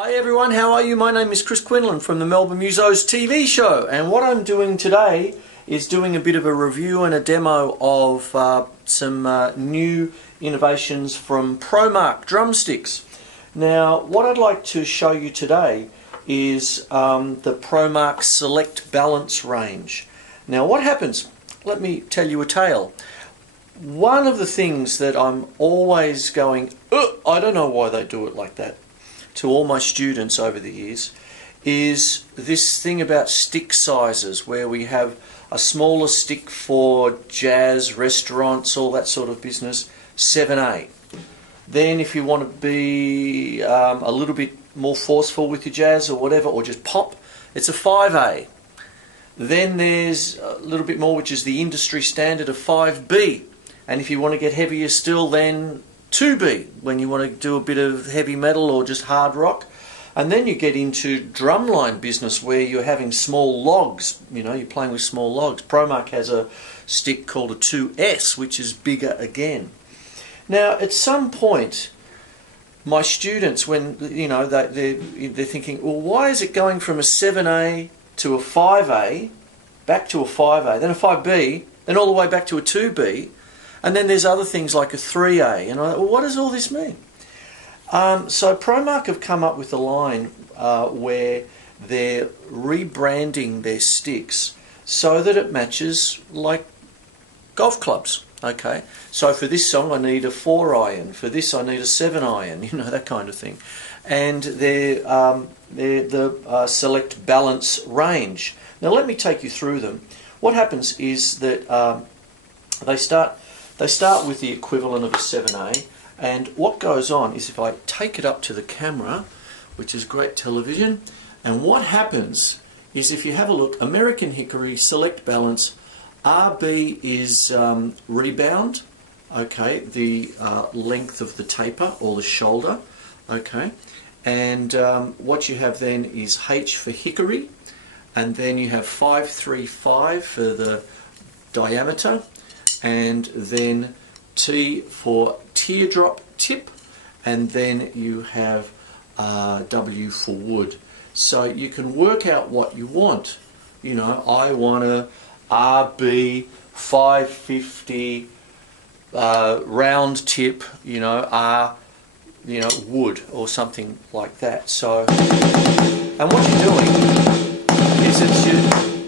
Hi everyone, how are you? My name is Chris Quinlan from the Melbourne Musos TV show, and what I'm doing today is doing a bit of a review and a demo of some new innovations from Promark drumsticks. Now what I'd like to show you today is the Promark Select Balance range. Now what happens, let me tell you a tale. One of the things that I'm always going, I don't know why they do it like that, to all my students over the years, is this thing about stick sizes, where we have a smaller stick for jazz, restaurants, all that sort of business, 7A. Then if you want to be a little bit more forceful with your jazz or whatever, or just pop, it's a 5A. Then there's a little bit more, which is the industry standard of 5B. And if you want to get heavier still, then 2B, when you want to do a bit of heavy metal or just hard rock. And then you get into drumline business, where you're having small logs, you know, you're playing with small logs. Promark has a stick called a 2S, which is bigger again. Now at some point my students, when you know they're thinking, well, why is it going from a 7A to a 5A, back to a 5A, then a 5B, then all the way back to a 2B, and then there's other things like a 3A, and I thought, well, what does all this mean? So Promark have come up with a line where they're rebranding their sticks so that it matches like golf clubs. Okay, so for this song I need a 4 iron, for this I need a 7 iron, you know, that kind of thing. And they're the Select Balance range. Now let me take you through them. What happens is that they start with the equivalent of a 7A, and what goes on is, if I take it up to the camera, which is great television, and what happens is, if you have a look, American Hickory, Select Balance, RB is rebound, okay, the length of the taper or the shoulder, okay, and what you have then is H for hickory, and then you have 535 for the diameter, and then T for teardrop tip, and then you have W for wood. So you can work out what you want. You know, I want a RB 550 round tip, you know, wood or something like that. So, and what you're doing is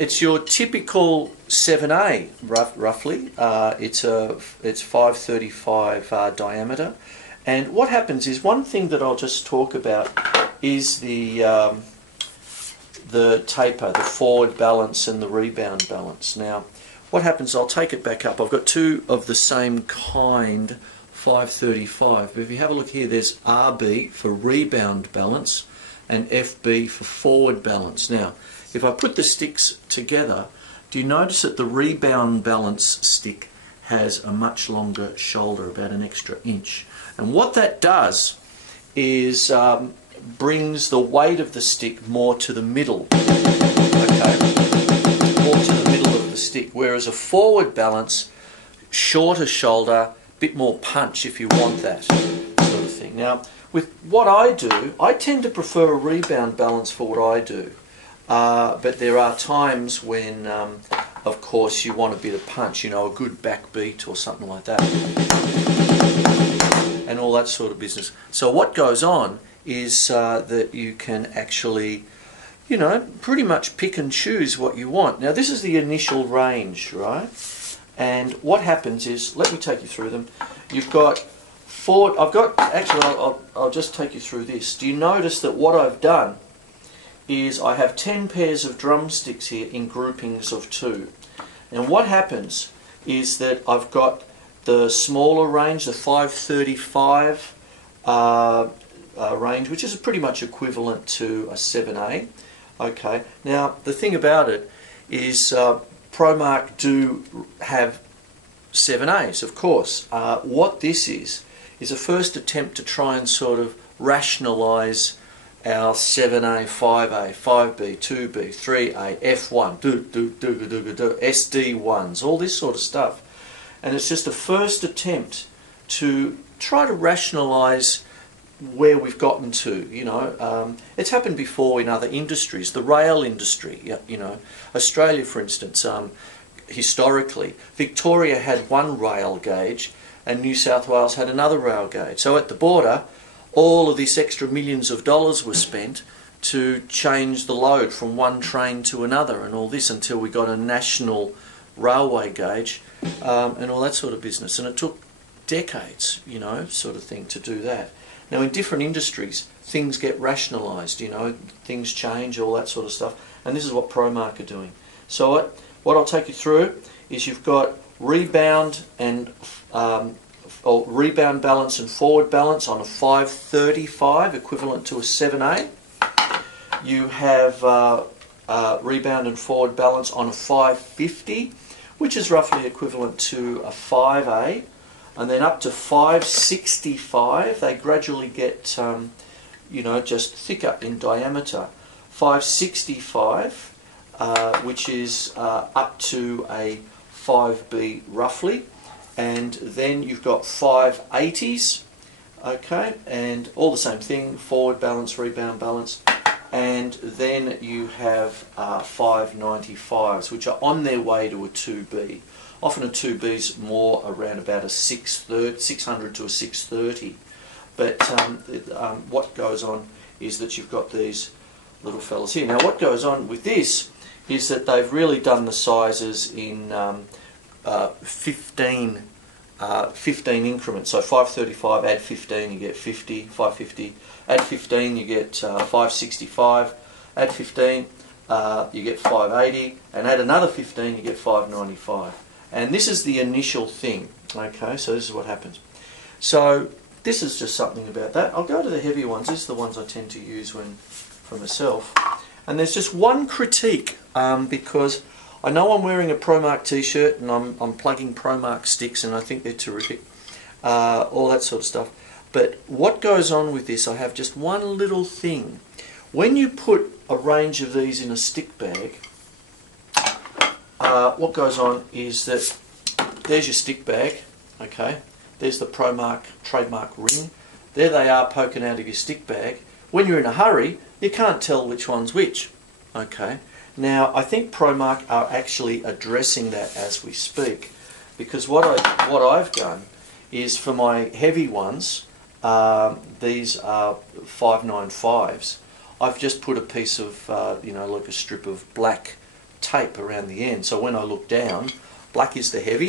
it's your typical 7A, roughly. It's 535 diameter, and what happens is, one thing that I'll just talk about is the taper, the forward balance and the rebound balance. Now, what happens? I'll take it back up. I've got two of the same kind, 535. But if you have a look here, there's RB for rebound balance and FB for forward balance. Now, if I put the sticks together, do you notice that the rebound balance stick has a much longer shoulder, about an extra inch? And what that does is brings the weight of the stick more to the middle, okay, more to the middle of the stick, whereas a forward balance, shorter shoulder, bit more punch if you want that sort of thing. Now, with what I do, I tend to prefer a rebound balance for what I do. But there are times when, of course, you want a bit of punch, you know, a good backbeat or something like that, and all that sort of business. So what goes on is that you can actually, you know, pretty much pick and choose what you want. Now this is the initial range, right? And what happens is, let me take you through them. You've got four, I'll just take you through this. Do you notice that what I've done is I have 10 pairs of drumsticks here in groupings of 2. And what happens is that I've got the smaller range, the 535 range, which is pretty much equivalent to a 7A. Okay. Now the thing about it is Promark do have 7As, of course. What this is a first attempt to try and sort of rationalise our 7A, 5A, 5B, 2B, 3A, F1, SD1s, all this sort of stuff. And it's just a first attempt to try to rationalise where we've gotten to. It's happened before in other industries. The rail industry, Australia, for instance, historically, Victoria had one rail gauge and New South Wales had another rail gauge. So at the border, all of this extra millions of dollars were spent to change the load from one train to another and all this, until we got a national railway gauge and all that sort of business. And it took decades, sort of thing, to do that. Now, in different industries, things get rationalised, things change, all that sort of stuff. And this is what Promark are doing. So what I'll take you through is you've got rebound and or rebound balance and forward balance on a 535, equivalent to a 7A. You have rebound and forward balance on a 550, which is roughly equivalent to a 5A. And then up to 565, they gradually get, just thicker in diameter. 565, which is up to a 5B roughly. And then you've got 580s, okay, and all the same thing, forward balance, rebound balance. And then you have 595s, which are on their way to a 2B. Often a 2B is more around about a 600 to a 630. But what goes on is that you've got these little fellas here. Now what goes on with this is that they've really done the sizes in 15 increments. So 535, add 15, you get 50, 550, add 15, you get 565, add 15, you get 580, and add another 15, you get 595. And this is the initial thing, okay, so this is what happens. So this is just something about that. I'll go to the heavy ones. These are the ones I tend to use for myself. And there's just one critique, because I know I'm wearing a Promark t-shirt and I'm plugging Promark sticks and I think they're terrific, all that sort of stuff. But what goes on with this, I have just one little thing. When you put a range of these in a stick bag, what goes on is that there's your stick bag, okay, there's the Promark trademark ring, there they are poking out of your stick bag. When you're in a hurry, you can't tell which one's which, okay. Now I think Promark are actually addressing that as we speak, because what I've done is, for my heavy ones, these are 595s, I've just put a piece of, like a strip of black tape around the end, so when I look down, black is the heavy.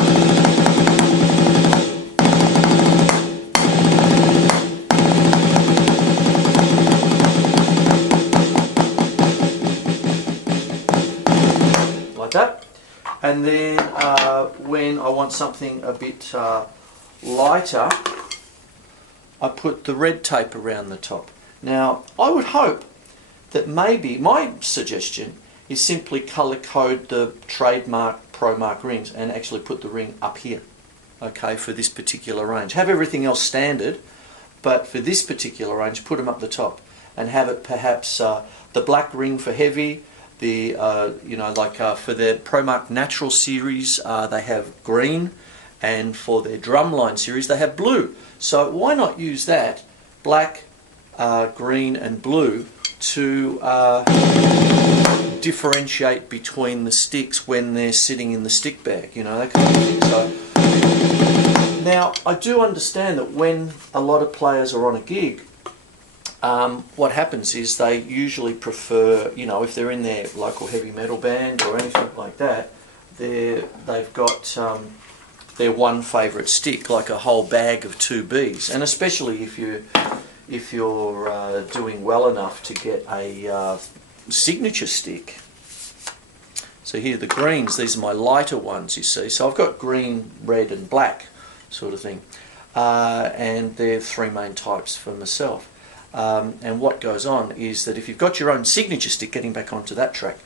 Like that. And then when I want something a bit lighter, I put the red tape around the top. Now I would hope that maybe, my suggestion is simply colour code the trademark Promark rings and actually put the ring up here, okay, for this particular range. Have everything else standard, but for this particular range, put them up the top and have it perhaps the black ring for heavy, the for their Promark Natural series they have green, and for their Drumline series they have blue. So why not use that, black, green and blue, to differentiate between the sticks when they're sitting in the stick bag, that kind of thing. So now I do understand that when a lot of players are on a gig, what happens is they usually prefer, if they're in their local heavy metal band or anything like that, they've got their one favourite stick, like a whole bag of 2Bs, and especially if you're doing well enough to get a signature stick. So here are the greens, these are my lighter ones, you see. So I've got green, red and black sort of thing, and they're three main types for myself. And what goes on is that if you've got your own signature stick, getting back onto that track,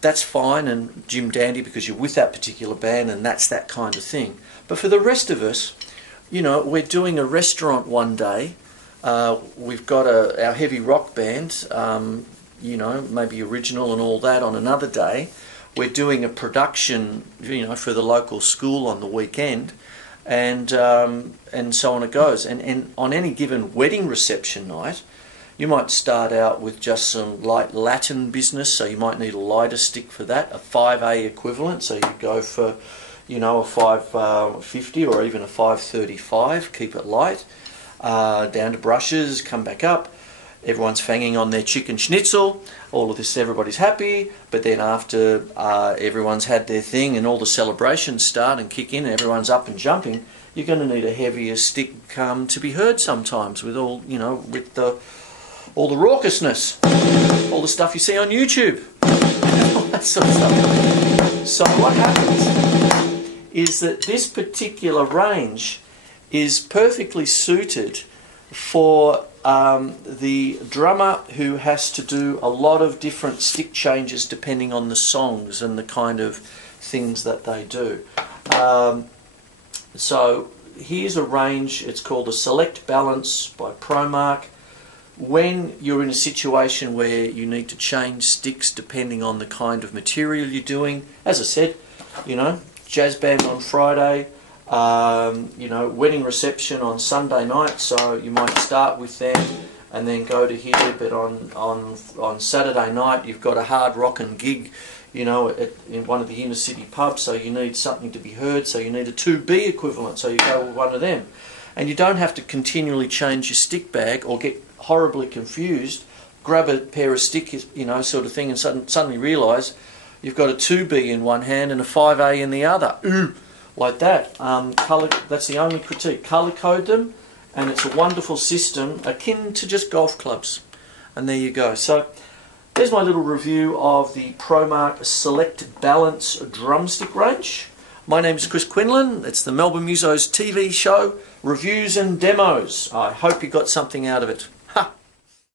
that's fine and Jim Dandy because you're with that particular band and that's that kind of thing. But for the rest of us, we're doing a restaurant one day, we've got our heavy rock band, maybe original and all that on another day. We're doing a production, for the local school on the weekend, and so on it goes. And on any given wedding reception night, you might start out with just some light Latin business, so you might need a lighter stick for that, a 5A equivalent, so you go for, you know, a 550 or even a 535, keep it light, down to brushes, come back up. Everyone's fanging on their chicken schnitzel, all of this, everybody's happy, but then after everyone's had their thing and all the celebrations start and kick in and everyone's up and jumping, you're going to need a heavier stick to be heard sometimes with all, you know, with all the raucousness, all the stuff you see on YouTube, all that sort of stuff. So what happens is that this particular range is perfectly suited for the drummer who has to do a lot of different stick changes depending on the songs and the kind of things that they do. So here's a range, it's called the Select Balance by Promark. When you're in a situation where you need to change sticks depending on the kind of material you're doing, as I said, you know, jazz band on Friday, you know, wedding reception on Sunday night, so you might start with them and then go to here, but on Saturday night you've got a hard rockin' gig, you know, in one of the inner city pubs, so you need something to be heard, so you need a 2B equivalent, so you go with one of them. And you don't have to continually change your stick bag or get horribly confused, grab a pair of sticks, you know, sort of thing, and suddenly realise you've got a 2B in one hand and a 5A in the other. Ooh, like that. Colour, that's the only critique. Colour code them, and it's a wonderful system akin to just golf clubs. And there you go. So there's my little review of the Promark Select Balance drumstick range. My name is Chris Quinlan. It's the Melbourne Musos TV show, reviews and demos. I hope you got something out of it.